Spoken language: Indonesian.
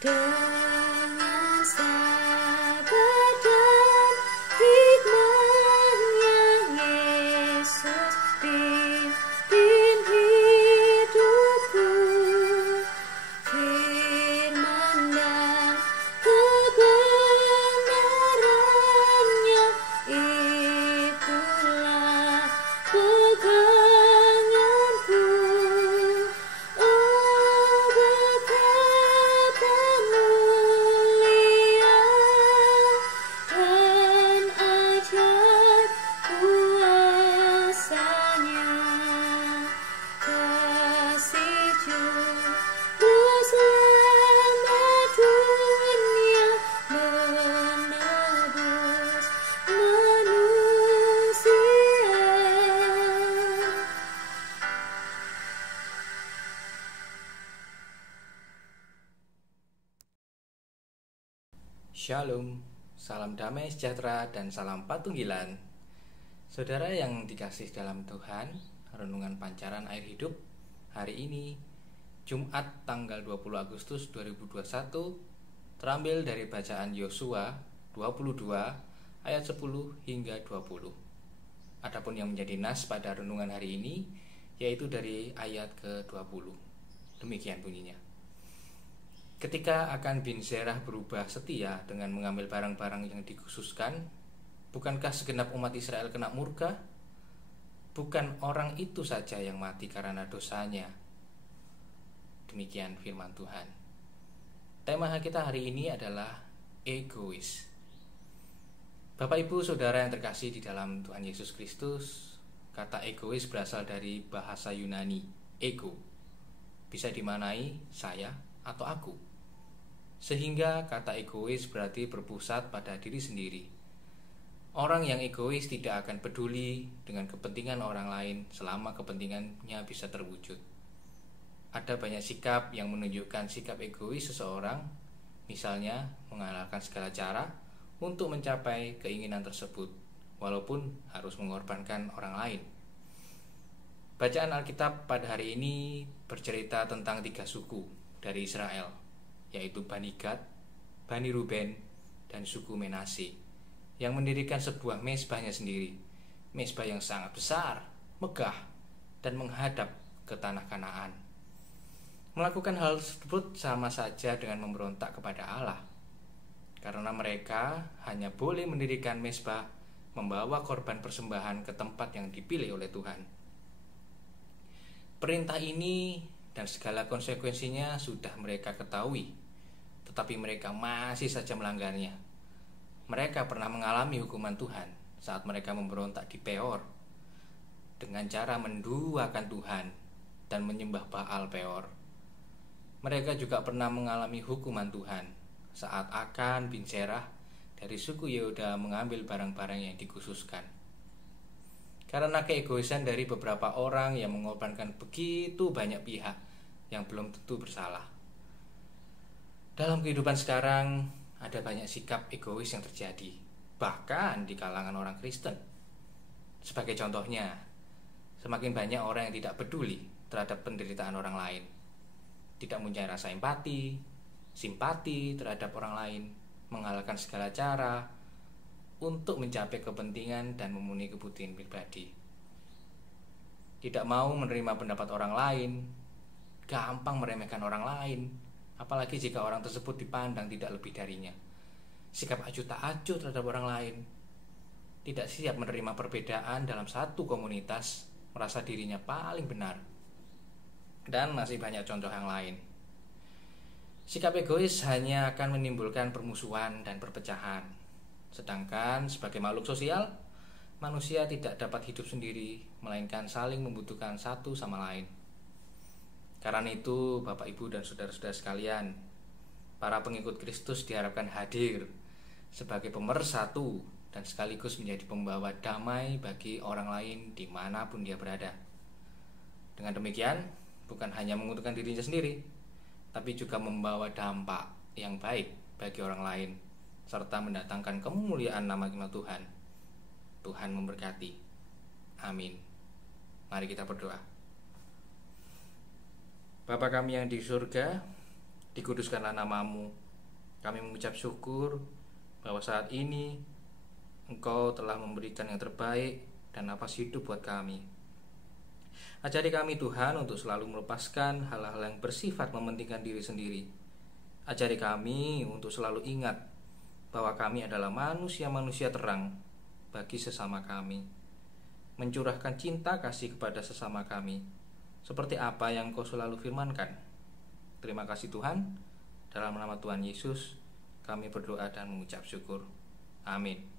Dengan sabar dan hikmat-Nya Yesus pimpin hidupku. Firman dan kebenaran-Nya itulah peganganku. Oh, betapa mulia dan ajaib kuasa-Nya. Kasih Juru Selamat dunia menebus manusia. Shalom, salam damai sejahtera dan salam patunggilan. Saudara yang dikasih dalam Tuhan, renungan pancaran air hidup hari ini Jumat tanggal 20 Agustus 2021 terambil dari bacaan Yosua 22 ayat 10 hingga 20. Adapun yang menjadi nas pada renungan hari ini yaitu dari ayat ke-20. Demikian bunyinya. Ketika Akan bin Zerah berubah setia dengan mengambil barang-barang yang dikhususkan, bukankah segenap umat Israel kena murka? Bukan orang itu saja yang mati karena dosanya. Demikian firman Tuhan. Tema kita hari ini adalah egois. Bapak Ibu Saudara yang terkasih di dalam Tuhan Yesus Kristus, kata egois berasal dari bahasa Yunani, ego. Bisa dimaknai saya atau aku. Sehingga kata egois berarti berpusat pada diri sendiri. Orang yang egois tidak akan peduli dengan kepentingan orang lain selama kepentingannya bisa terwujud. Ada banyak sikap yang menunjukkan sikap egois seseorang, misalnya menghalalkan segala cara untuk mencapai keinginan tersebut, walaupun harus mengorbankan orang lain. Bacaan Alkitab pada hari ini bercerita tentang 3 suku dari Israel, yaitu Bani Gad, Bani Ruben, dan suku Menashe, yang mendirikan sebuah mezbahnya sendiri, mezbah yang sangat besar, megah, dan menghadap ke tanah Kanaan. Melakukan hal tersebut sama saja dengan memberontak kepada Allah, karena mereka hanya boleh mendirikan mezbah, membawa korban persembahan ke tempat yang dipilih oleh Tuhan. Perintah ini dan segala konsekuensinya sudah mereka ketahui, tetapi mereka masih saja melanggarnya. Mereka pernah mengalami hukuman Tuhan saat mereka memberontak di Peor dengan cara menduakan Tuhan dan menyembah Baal Peor. Mereka juga pernah mengalami hukuman Tuhan saat Akan bin Zerah dari suku Yehuda mengambil barang-barang yang dikhususkan. Karena keegoisan dari beberapa orang yang mengorbankan begitu banyak pihak yang belum tentu bersalah. Dalam kehidupan sekarang ada banyak sikap egois yang terjadi, bahkan di kalangan orang Kristen. Sebagai contohnya, semakin banyak orang yang tidak peduli terhadap penderitaan orang lain, tidak punya rasa empati, simpati terhadap orang lain, menghalalkan segala cara untuk mencapai kepentingan dan memenuhi kebutuhan pribadi. Tidak mau menerima pendapat orang lain, gampang meremehkan orang lain, apalagi jika orang tersebut dipandang tidak lebih darinya. Sikap acuh tak acuh terhadap orang lain, tidak siap menerima perbedaan dalam satu komunitas, merasa dirinya paling benar, dan masih banyak contoh yang lain. Sikap egois hanya akan menimbulkan permusuhan dan perpecahan. Sedangkan sebagai makhluk sosial, manusia tidak dapat hidup sendiri, melainkan saling membutuhkan satu sama lain. Karena itu, Bapak, Ibu, dan saudara-saudara sekalian, para pengikut Kristus diharapkan hadir sebagai pemersatu dan sekaligus menjadi pembawa damai bagi orang lain dimanapun dia berada. Dengan demikian, bukan hanya menguntungkan dirinya sendiri, tapi juga membawa dampak yang baik bagi orang lain, serta mendatangkan kemuliaan nama Tuhan. Tuhan memberkati. Amin. Mari kita berdoa. Bapa kami yang di surga, Dikuduskanlah nama-Mu. Kami mengucap syukur bahwa saat ini Engkau telah memberikan yang terbaik dan napas hidup buat kami. Ajari kami Tuhan untuk selalu melepaskan hal-hal yang bersifat mementingkan diri sendiri. Ajari kami untuk selalu ingat bahwa kami adalah manusia-manusia terang bagi sesama kami. Mencurahkan cinta kasih kepada sesama kami, seperti apa yang Kau selalu firmankan. Terima kasih Tuhan. Dalam nama Tuhan Yesus kami berdoa dan mengucap syukur. Amin.